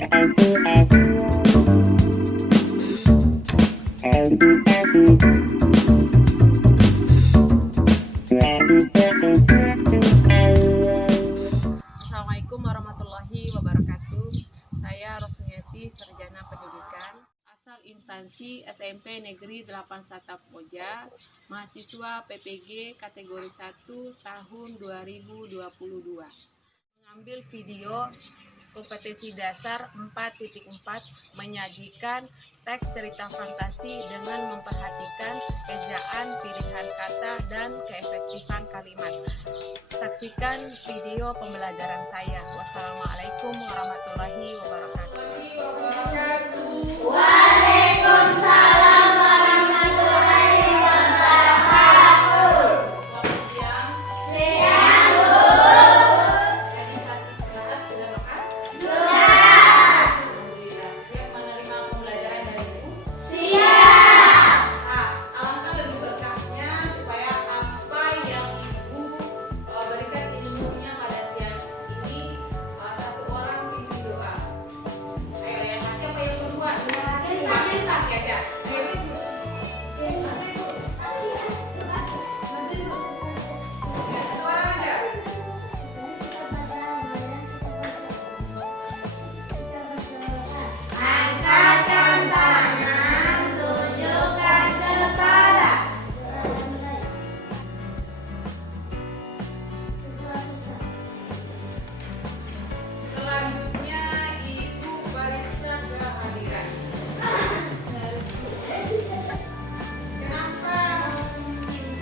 Assalamualaikum warahmatullahi wabarakatuh. Saya Rosmiati, Sarjana Pendidikan, asal instansi SMP Negeri 8 Satapoja, mahasiswa PPG kategori 1 tahun 2022. Mengambil video kompetensi dasar 4.4 menyajikan teks cerita fantasi dengan memperhatikan ejaan, pilihan kata, dan keefektifan kalimat. Saksikan video pembelajaran saya. Wassalamualaikum warahmatullahi wabarakatuh. Waalaikumsalam warahmatullahi wabarakatuh. Selamat siang. Siang, Bu. Jadi satu sekarang sudah makan? Sudah. Alhamdulillah. Siap menerima pembelajaran dari Ibu? Siap. Alangkah lebih berkahnya supaya apa yang Ibu berikan ilmunya pada siang ini, satu orang pimpin doa. Ayo, yang laki apa yang perempuan? Laki aja. Ayo, Ibu. Ya, suara aja. Angkatkan tangan, tunjukkan kepala. Selanjutnya Ibu periksa kehadiran. Kenapa?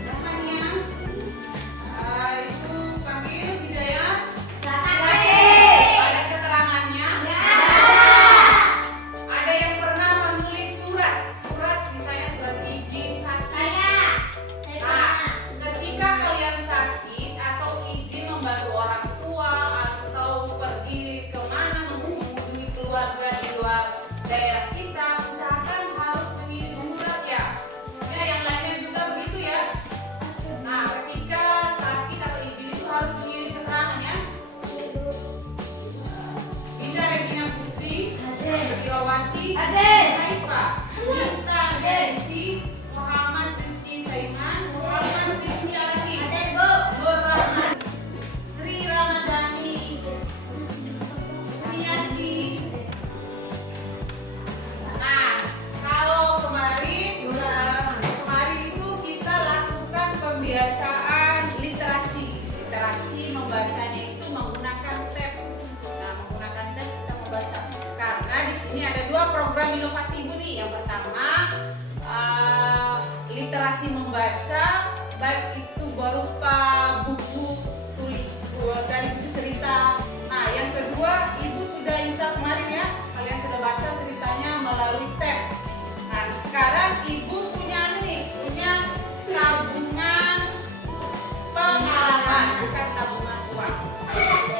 Namanya? Ibu panggil Hidayah. Ada keterangannya? Ada yang pernah menulis surat misalnya surat izin sakit. Ketika kalian sakit atau izin membantu orang tua atau pergi kemana mengunjungi keluarga di luar daerah kita, usahakan harus mengirim surat ya. Ya, yang lainnya juga begitu ya. Nah, ketika sakit atau izin itu harus mengirim keterangannya. Dinda Regina Putri, Irawati, Haifah, Nita Densi, Muhammad Rizky Saiman, Muhammad Rizky Araki, Nur Rahman, Sri Ramadhani, Riyadi. Nah, kalau kemarin itu kita lakukan pembiasaan literasi membacanya itu menggunakan tab. Nah, menggunakan tab kita membaca. Karena di sini ada dua program inovasi Ibu nih. Yang pertama literasi membaca, baik itu berupa buku tulis dari buku cerita. Nah, yang kedua Ibu sudah install kemarin ya. Kalian sudah baca ceritanya melalui tab. Nah, sekarang Ibu punya tabungan pengalaman, bukan tabungan uang.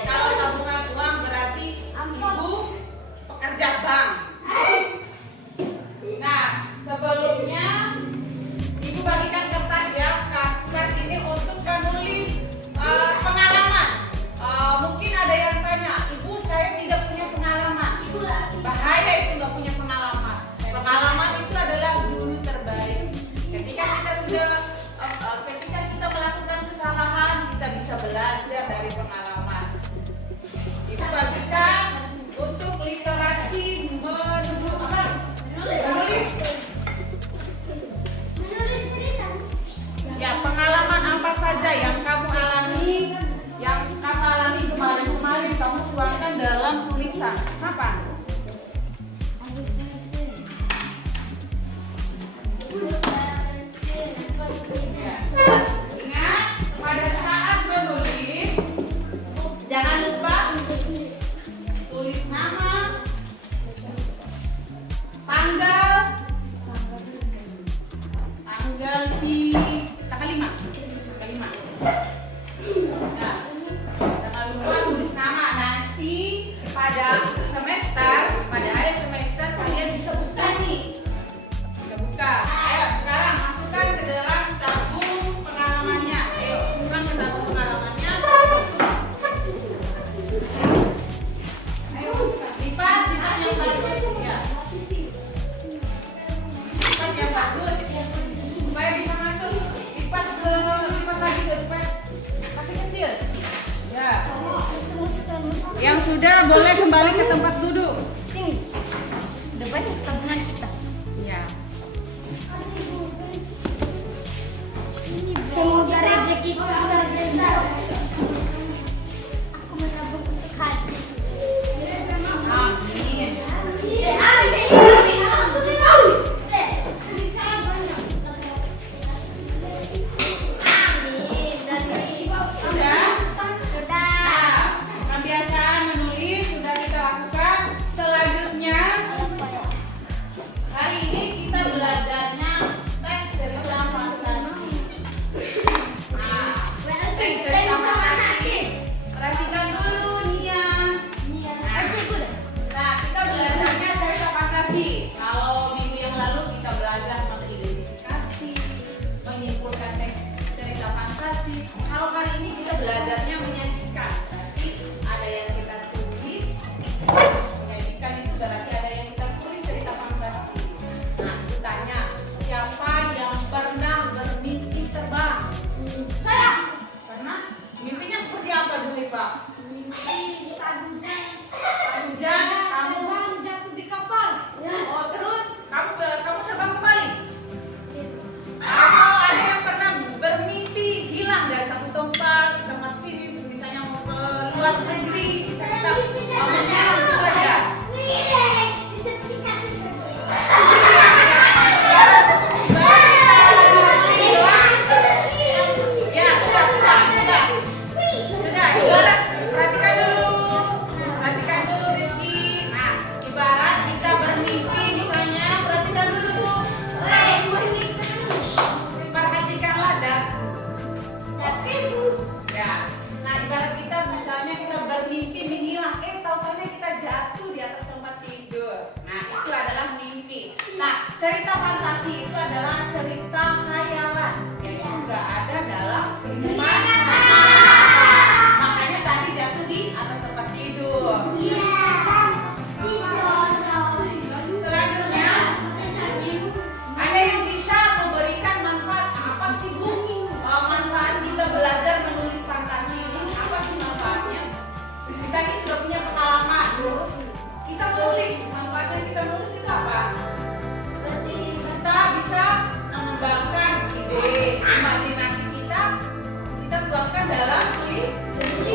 Kalau tabungan uang berarti Ibu pekerja bank. Nah, sebelumnya Ibu bagikan kertas ya. Kertas ini untuk menulis pengalaman. Mungkin ada yang tanya, Ibu saya tidak punya pengalaman. Bahaya itu nggak punya pengalaman. Pengalaman itu adalah guru terbaik. Ketika kita melakukan kesalahan, kita bisa belajar dari pengalaman. Ibu bagikan untuk literasi menulis. Ya, pengalaman apa saja yang kamu alami kemarin kamu tuangkan dalam tulisan. Apa? Ya. Ingat, pada saat menulis jangan lupa tulis nama, tanggal di tanggal 5. Nah, jangan lupa tulis nama. Nanti pada akhir semester kalian bisa buka nih. Bisa buka. Ayo sekarang masukkan ke dalam tabung pengalamannya. Ayo masukkan ke tabung pengalamannya. Ayo masukkan. sudah boleh kembali ke tempat duduk. Sini. Udah banyak tabungan kita. Ya. Semoga rezeki kita besar. Aku menabung untuk haji. Amin. Sudah? Nah, kebiasaan menulis sudah kita lakukan. Selanjutnya, hari ini kita belajarnya teks cerita fantasi. Nah, teks cerita fantasi. Perhatikan dulu Nia. Nah, kita belajarnya cerita fantasi. Kalau minggu yang lalu kita belajar mengidentifikasi, menyimpulkan teks cerita fantasi. Kalau hari ini kita belajarnya menyajikan. Berarti ada yang kita tulis. Menyajikan itu berarti ada yang kita tulis cerita fantasi. Nah, aku tanya, siapa yang pernah bermimpi terbang? Saya. Pernah? Mimpinya seperti apa, Julifa? Hujan, kamu jatuh di kapal. oh terus kamu terbang kembali. Atau ada yang pernah bermimpi hilang dari satu tempat sini, misalnya mau ke luar negeri, bisa kita itu saja. Ya sudah. Ibarat perhatikan dulu Rizky. Nah, ibarat kita bermimpi misalnya, perhatikan dulu. Perhatikanlah ya. Nah, ibarat kita misalnya kita bermimpi menghilang, taunya kita jatuh di atas tempat tidur. Nah, itu adalah mimpi. Nah, cerita fantasi itu adalah cerita khayalan yang enggak ada dalam kehidupan nyata. Makanya tadi jatuh di atas tempat tidur. Selanjutnya, ada yang bisa memberikan manfaat. Apa sih Bu? Manfaat kita belajar menulis fantasi ini apa sih manfaatnya? Kita ini sudah punya pengalaman, terus kita menulis. Manfaatnya kita menulis itu apa? Kita bisa mengembangkan ide, imajinasi kita tuangkan dalam tulis.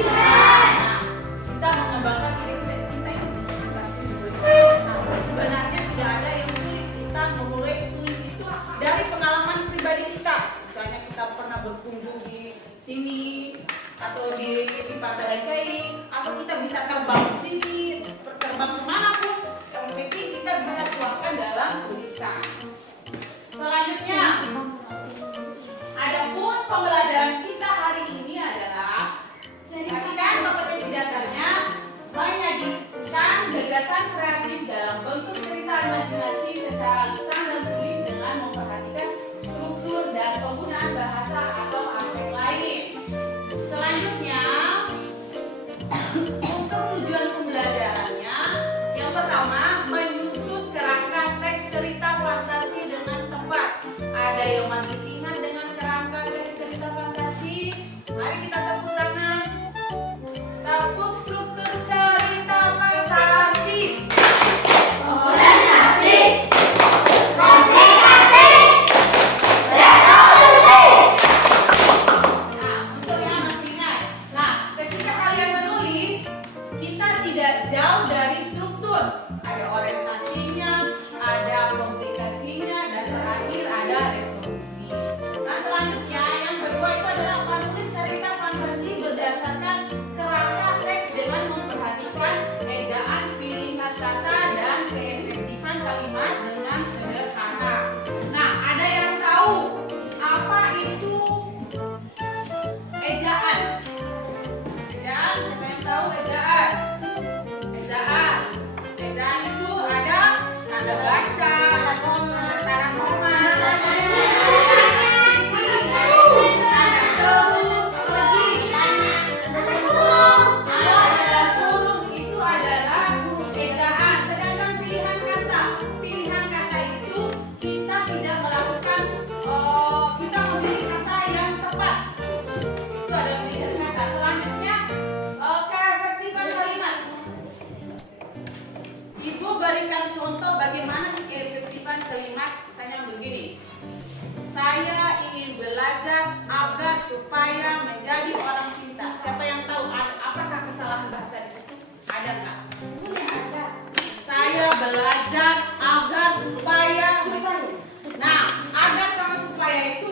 Nah, kita mengembangkan ide kita yang bisa pasti menulis. Nah, sebenarnya tidak ada yang sulit. Kita memulai tulis itu dari pengalaman pribadi kita. Misalnya kita pernah berkunjung di sini atau di Pandalengkai, atau kita bisa terbang di sini, terbang kemanapun. Yang penting kita bisa tuangkan dalam tulisan. Selanjutnya, adapun pembelajaran kita hari ini adalah perhatikan kompetensi dasarnya, menyajikan gagasan kreatif dalam bentuk cerita imajinasi secara lisan dan tulis dengan memperhatikan struktur dan penggunaan bahasa atau aspek lain. Selanjutnya, untuk tujuan pembelajarannya, yang pertama menyusun kerangka teks cerita fantasi dengan tepat. Ada yang masih ingat dengan kerangka teks cerita fantasi? Mari kita tepuk tangan. Tepuk struktur cerita fantasi. Nah, untuk yang masih ingat. Nah, ketika kalian menulis, kita tidak jauh dari struktur. Ada orientasinya, ada komplikasinya, dan terakhir ada resolusi. Nah, selanjutnya yang kedua itu adalah menulis cerita fantasi berdasarkan kerangka teks dengan memperhatikan ejaan, pilihan kata, dan keefektifan kalimat dengan sederhana. Nah, ada yang tahu apa itu ejaan? Ejaan, siapa yang tahu ejaan? Ejaan itu ada bahasa di situ? Ada nggak? Ada. Saya belajar agar supaya. Nah, agar sama supaya itu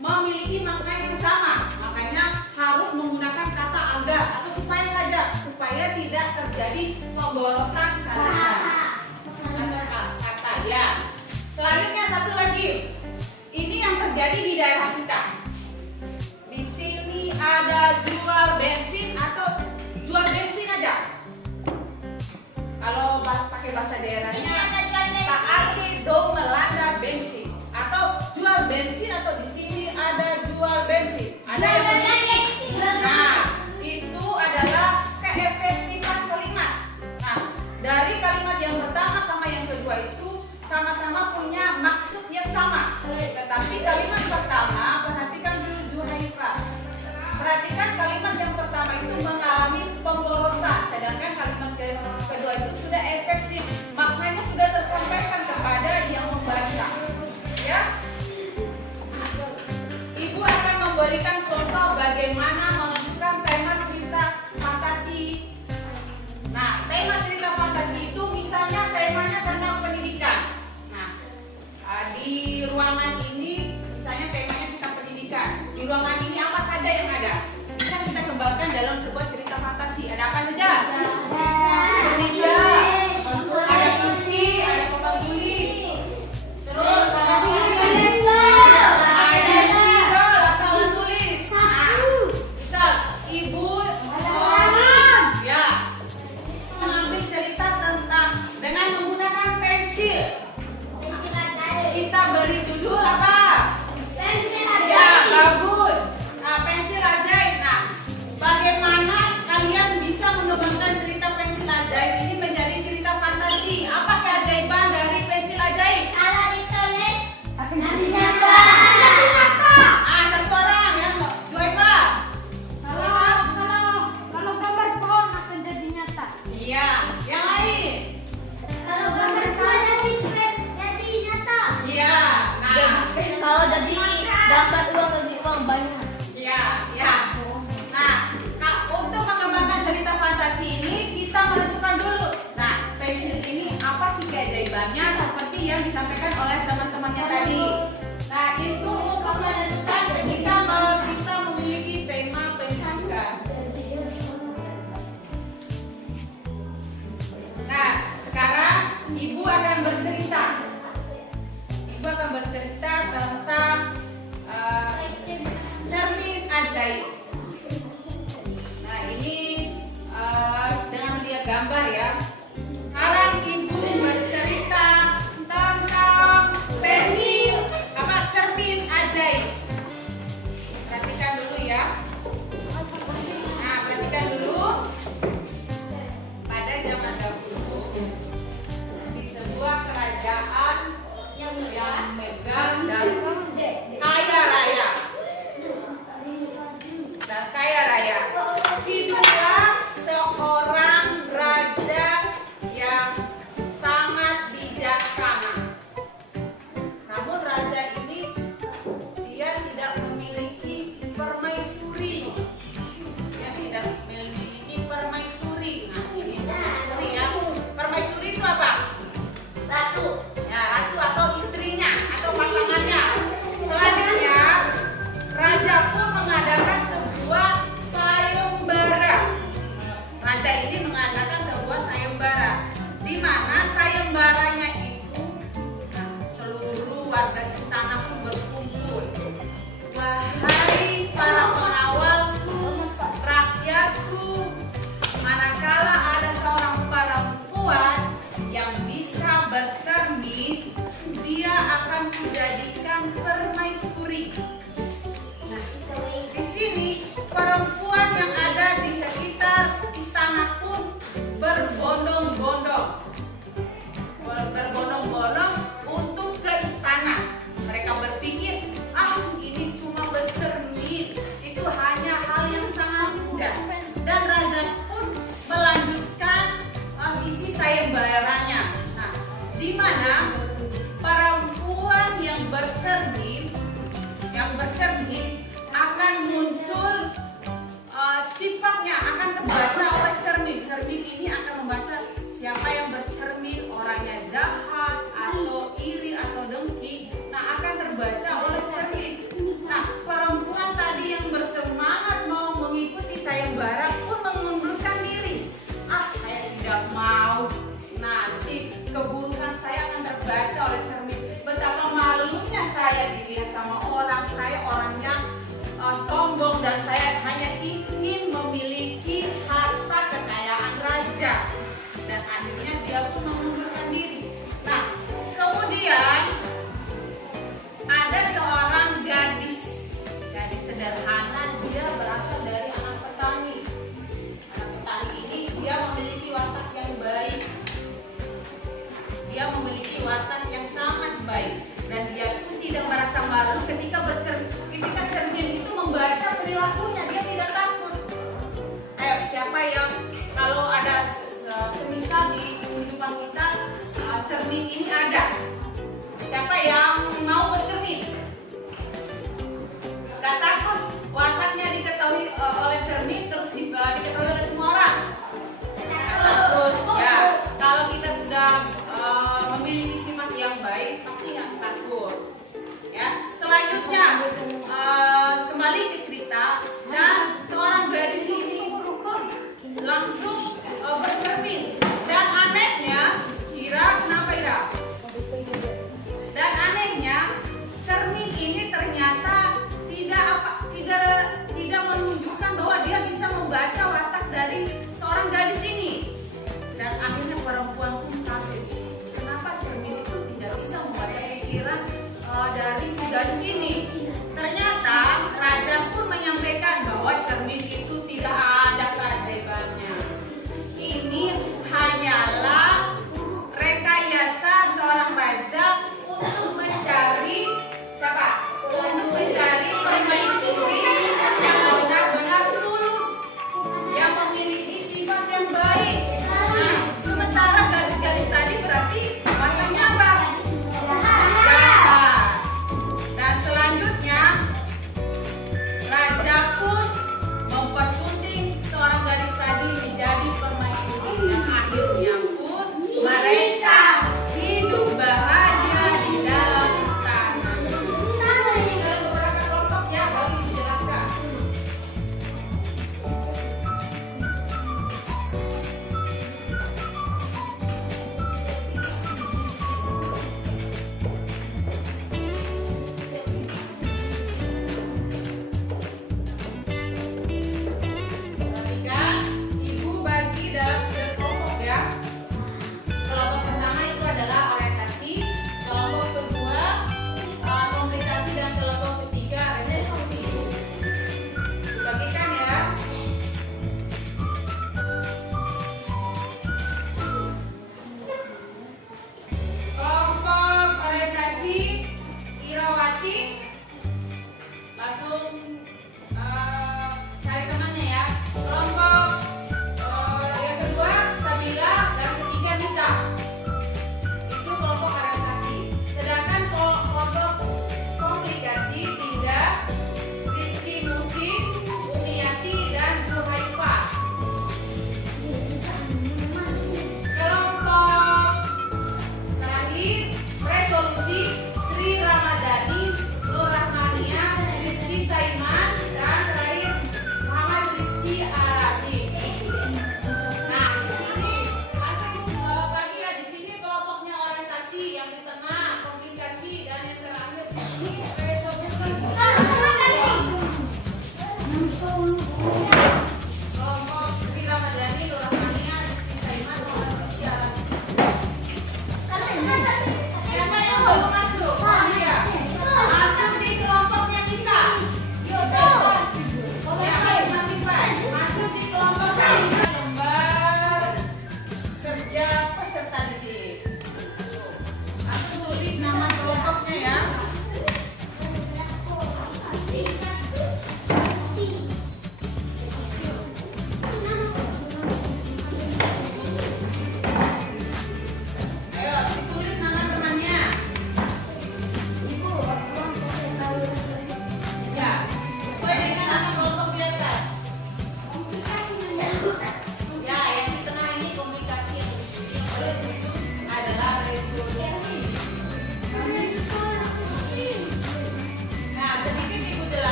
memiliki makna yang sama. Makanya harus menggunakan kata agar atau supaya saja, supaya tidak terjadi pemborosan kata atau kata ya. Selanjutnya satu lagi. Ini yang terjadi di daerah kita. Di sini ada jual bensin atau jual bensin aja. Kalau pakai bahasa daerahnya, tak arti dong melanda bensin atau jual bensin atau di sini ada jual bensin. Ada yang begitu. Nah, itu adalah keefektifan kalimat. Nah, dari kalimat yang pertama sama yang kedua itu sama-sama punya maksud yang sama. Tetapi kalimat pertama, perhatikan dulu Zuhaifah. Perhatikan kalimat yang pertama itu mengalami pemborosan, sedangkan kalimat kedua itu sudah efektif. Maknanya sudah tersampaikan kepada yang membaca. Ya. Ibu akan memberikan contoh bagaimana menentukan tema cerita fantasi. Nah, tema cerita fantasi itu misalnya temanya tentang pendidikan. Nah, di ruangan ini misalnya temanya tentang pendidikan. Di ruangan ini apa saja yang ada? Bisa kita kembangkan dalam sebuah cerita fantasi. Ada apa saja? Meja, ada kursi, ada papan tulis. Terus ada spidol atau alat tulis. Nah, misal ibu ya mengambil cerita tentang dengan menggunakan pensil. Kita beri judul apa? Ya, bagus. Nah, pensil ajaib. Nah, bagaimana kalian bisa mengembangkan cerita pensil ajaib ini menjadi cerita fantasi? Apa keajaiban dari pensil ajaib? Ah, satu orang yang Joyva. Kalau gambar pohon akan jadi nyata. Iya, yang lain. Kalau gambar pohon jadi nyata. Iya. Nah, Kalau jadi gambar uang jadi uang banyak. ya, ya. Nah, untuk mengembangkan cerita fantasi ini kita menentukan dulu. Nah, pensil ini apa sih keajaibannya seperti yang disampaikan oleh teman-temannya tadi. Nah, itu untuk menentukan ketika kita memiliki tema pendidikan. Nah, sekarang ibu akan bercerita. Ibu akan bercerita tentang cermin ajaib. Nah, ini dengan melihat gambar ya. Sekarang ibu bercerita tentang pensil apa cermin ajaib. Perhatikan dulu ya. Nah, perhatikan dulu. Pada zaman dahulu di sebuah kerajaan yang megah dan kaya raya. Hiduplah seorang raja yang sangat bijaksana. Namun raja ini dia tidak memiliki permaisuri. Dia tidak memiliki permaisuri. Nah, ini permaisuri ya. Permaisuri itu apa? Ratu. Ya, ratu atau istrinya atau pasangannya. Selanjutnya, raja pun mengadakan sebuah sayembara. Raja ini mengadakan sebuah sayembara, di mana sayembaranya itu seluruh warga istana pun berkumpul. Wahai para pengawalku, rakyatku, manakala ada seorang perempuan yang bisa bercermin, dia akan dijadikan permaisuri. Nah, di sini perempuan yang ada di sekitar istana pun berbondong-bondong untuk ke istana. Mereka berpikir, ini cuma bercermin, itu hanya hal yang sangat mudah. Dan raja pun melanjutkan isi sayembaranya. Nah, di mana perempuan yang bercermin akan muncul sifatnya akan terbaca oleh saja dan akhirnya dia pun mengundurkan diri. Nah, kemudian ada seorang gadis sederhana, dia berasal dari anak petani. Anak petani ini dia memiliki watak yang baik. Dia memiliki watak yang sangat baik dan dia pun tidak merasa malu ketika cermin itu membaca perilakunya. Dia tidak takut. Ayo, siapa yang kalau ada semisal di kehidupan kita cermin ini ada, siapa yang mau bercermin? Gak takut wataknya diketahui oleh cermin terus diketahui oleh semua orang? Gak takut. Ya, kalau kita sudah memiliki sifat yang baik pasti nggak takut. Ya, selanjutnya kembali ke cerita dan seorang gadis ini langsung bercermin dan anehnya, kenapa Ira? Dan anehnya cermin ini ternyata tidak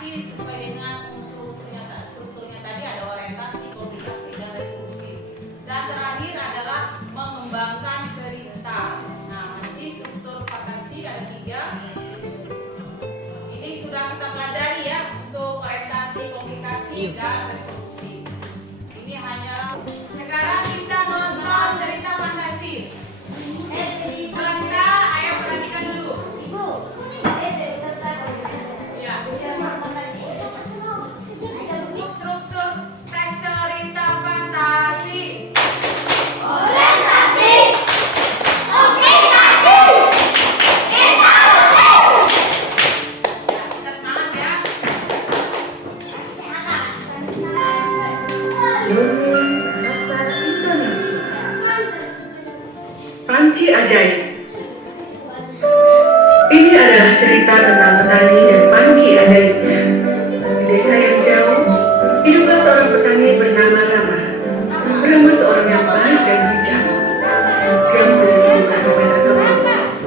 orientasi sesuai dengan strukturnya tadi ada orientasi, komunikasi, dan resolusi. Dan terakhir adalah mengembangkan cerita. Nah, masih struktur fantasi ada 3. Ini sudah kita pelajari ya untuk orientasi, komunikasi, dan resolusi. Ini hanya sekarang kita menonton cerita fantasi. Kita ayo perhatikan dulu. Ibu, Ya. Struktur teks cerita fantasi. orientasi, komunikasi, resolusi. Ya, kita semangat ya. Dongeng Bahasa Indonesia. Panci Ajaib. Ini adalah cerita tentang petani dan panci ajaibnya. Di desa yang jauh, hiduplah seorang petani bernama Rama. Rama seorang yang baik dan bijak. Dia memiliki beberapa meter kebun.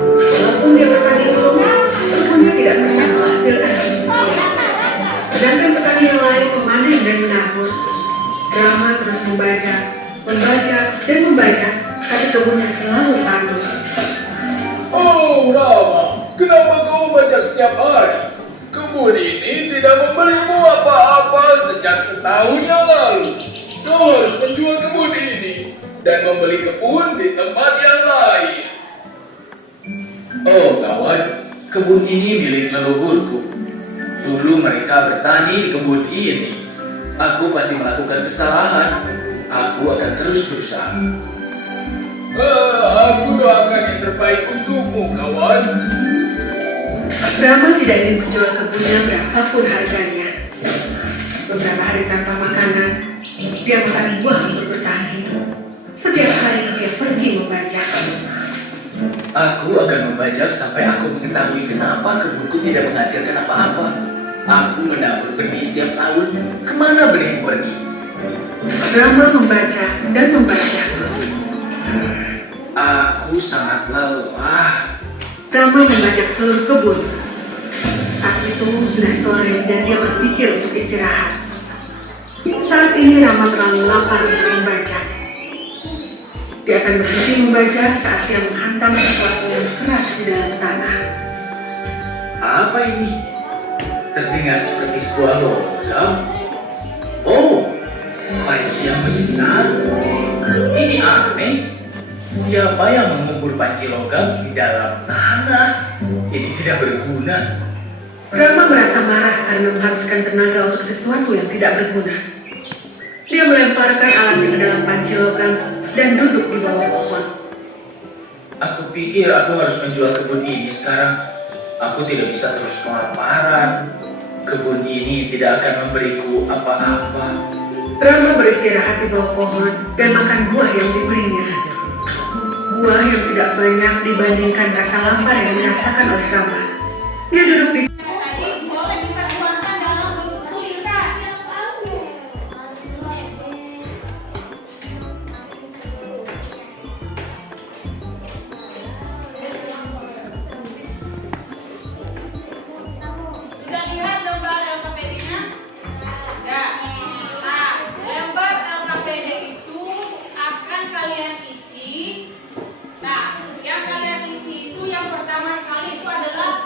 Walaupun dia petani ulung, kebunnya tidak pernah menghasilkan sedikit. Sedangkan petani yang lain memanen dan menabur. Rama terus membaca, dan membaca, tapi kebunnya selalu tandus. Oh, Rama, kenapa kau membaca setiap hari? Kebun ini tidak memberimu apa-apa sejak setahun yang lalu. Kau harus menjual kebun ini dan membeli kebun di tempat yang lain. Oh, kawan, kebun ini milik leluhurku. Dulu mereka bertani di kebun ini. Aku pasti melakukan kesalahan. Aku akan terus berusaha. Aku doakan yang terbaik untukmu, kawan. Rama tidak ingin menjual kebunnya berapapun harganya. Beberapa hari tanpa makanan, dia makan buah untuk bertahan hidup. Setiap hari dia pergi membaca. Aku akan membaca sampai aku mengetahui kenapa kebunku tidak menghasilkan apa-apa. Aku menabur benih setiap tahun. Kemana benih pergi? Rama membaca dan membaca. Aku sangat lelah. Rama membaca seluruh kebun. Saat itu sudah sore dan dia berpikir untuk istirahat. Saat ini Rama terlalu lapar untuk membaca. Dia akan berhenti membaca saat dia menghantam sesuatu yang keras di dalam tanah. Apa ini? Terdengar seperti sebuah logam. Oh, panci yang besar. Ini aneh. Siapa yang mengubur panci logam di dalam tanah? Ini tidak berguna. Rama merasa marah karena menghabiskan tenaga untuk sesuatu yang tidak berguna. Dia melemparkan alatnya ke dalam panci logam dan duduk di bawah pohon. Aku pikir aku harus menjual kebun ini sekarang. Aku tidak bisa terus kelaparan. Kebun ini tidak akan memberiku apa-apa. Rama beristirahat di bawah pohon dan makan buah yang dibelinya. Buah yang tidak banyak dibandingkan rasa lapar yang dirasakan oleh Rama. Dia duduk di Tadi boleh kita tuangkan dalam bentuk tulisan. Sudah lihat lembar LKPD-nya? Ya. Nah, lembar LKPD itu akan kalian isi. Nah, yang kalian isi itu yang pertama sekali itu adalah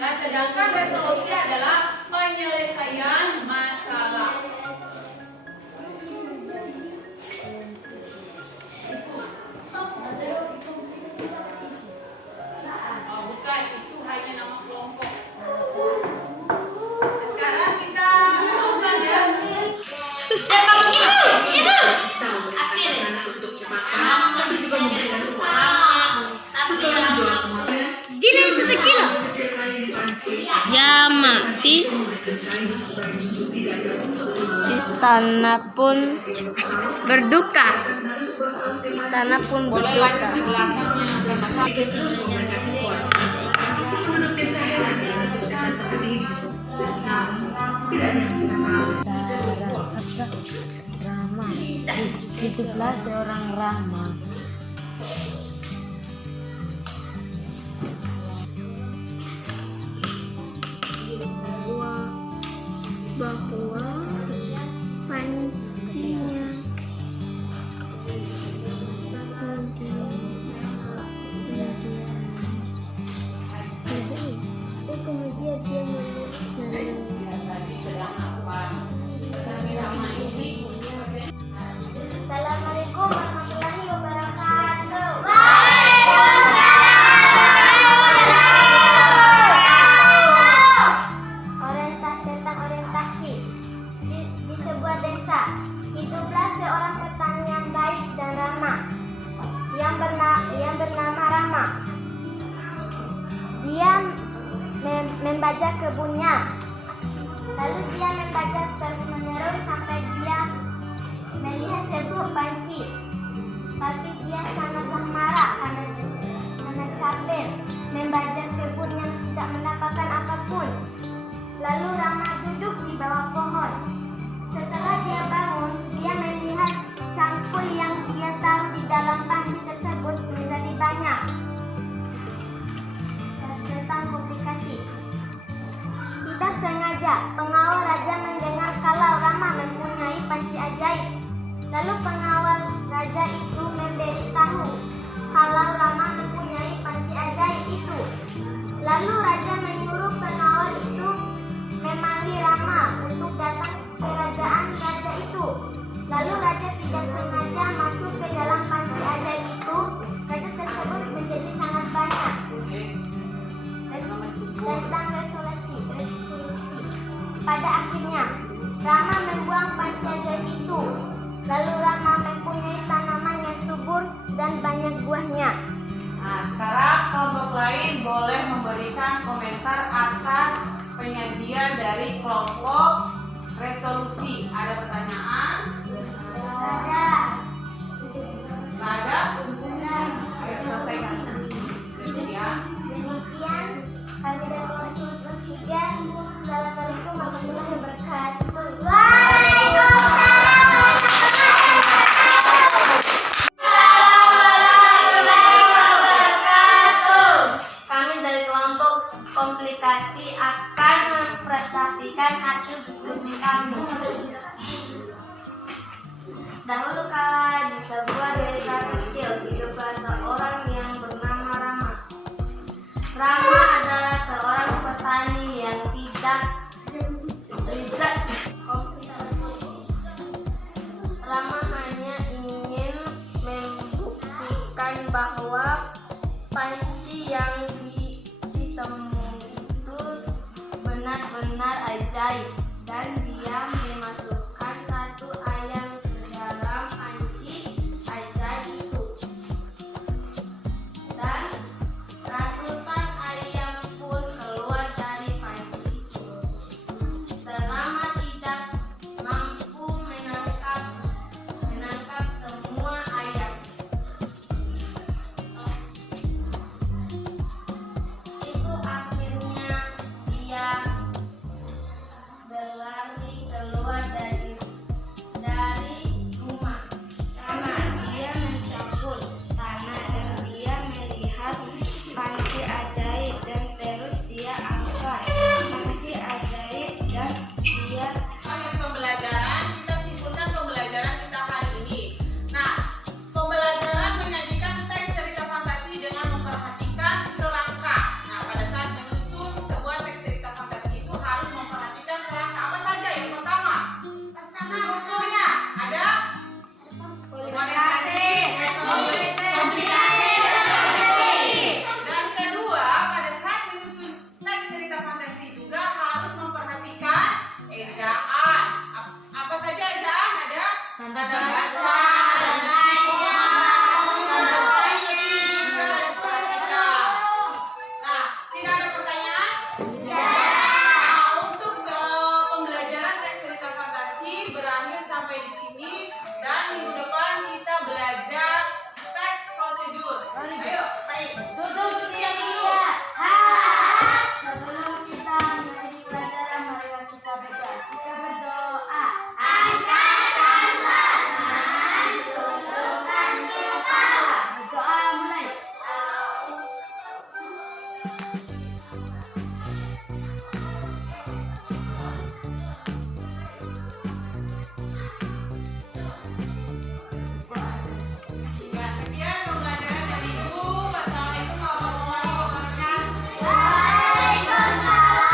Nah, sedangkan resolusi adalah penyelesaian masalah. Oh, bukan, itu hanya nama kelompok. Sekarang kita lakukan ya. Bisa memberikan makanan untuk dimakan, tapi juga memberikan uang. Setelah menjual semuanya, Gila bisa tequila. kecil kain di panci. Ya mati. Memberikan kain supaya itu tidak ada untuk Istana pun berduka. harus berkaus di Istana pun Boleh berduka. lanjut di belakangnya. Jika terus memberikan sesuatu, penduduk desa heran dengan kesuksesan petani ini. Tidak ada yang bisa tahu. Rama, hiduplah seorang Rama. Bahwa pancinya kemudian dia Assalamualaikum warahmatullahi wabarakatuh. Tentang orientasi di sebuah desa, hiduplah seorang petani yang baik dan ramah, yang bernama Rama. Dia membajak kebunnya, lalu dia membajak terus-menerus sampai dia melihat sebuah panci. Tapi dia sangatlah marah karena capek membajak kebun yang tidak mendapatkan apapun. Lalu Rama duduk di bawah pohon. Setelah dia bangun, dia melihat cangkul yang dia taruh di dalam panci tersebut menjadi banyak. Tentang komplikasi. Tidak sengaja, pengawal raja mendengar kalau Rama mempunyai panci ajaib. Lalu pengawal raja itu memberitahu kalau Rama mempunyai panci ajaib itu. Lalu raja menyuruh pengawal itu memanggil Rama untuk datang ke kerajaan raja itu. Lalu raja tidak sengaja masuk ke dalam panci ajaib itu. Raja tersebut menjadi sangat banyak. Tentang resolusi. Pada akhirnya, Rama membuang panci ajaib itu. Lalu Rama mempunyai tanaman yang subur dan banyak buahnya. Nah, sekarang kelompok lain boleh memberikan komentar atas penyajian dari kelompok resolusi. Ada pertanyaan? Ada. Ada? Ayo selesaikan. Ya. Demikian kami dari kelompok 3. Assalamualaikum warahmatullahi wabarakatuh. Kami dari kelompok komplikasi akan mempresentasikan hasil diskusi kami. Dahulu kala di sebuah desa kecil hiduplah seorang yang bernama Rama. Rama adalah seorang petani yang tidak Rama hanya ingin membuktikan bahwa panci yang ditemui itu benar-benar ajaib, dan dia memasukkan satu ayam ke dalam panci ajaib itu. Dan ratusan ayam pun keluar dari panci itu. Selama tidak mampu menangkap semua ayam. Itu akhirnya dia berlari keluar dari rumah karena dia mencampur tanah dan dia melihat panci ajaib, dan terus dia angkat panci ajaib dan dia Akhir pembelajaran, kita simpulkan pembelajaran kita hari ini. Nah, pembelajaran menyajikan teks cerita fantasi dengan memperhatikan kerangka. Nah, pada saat menyusun sebuah Kata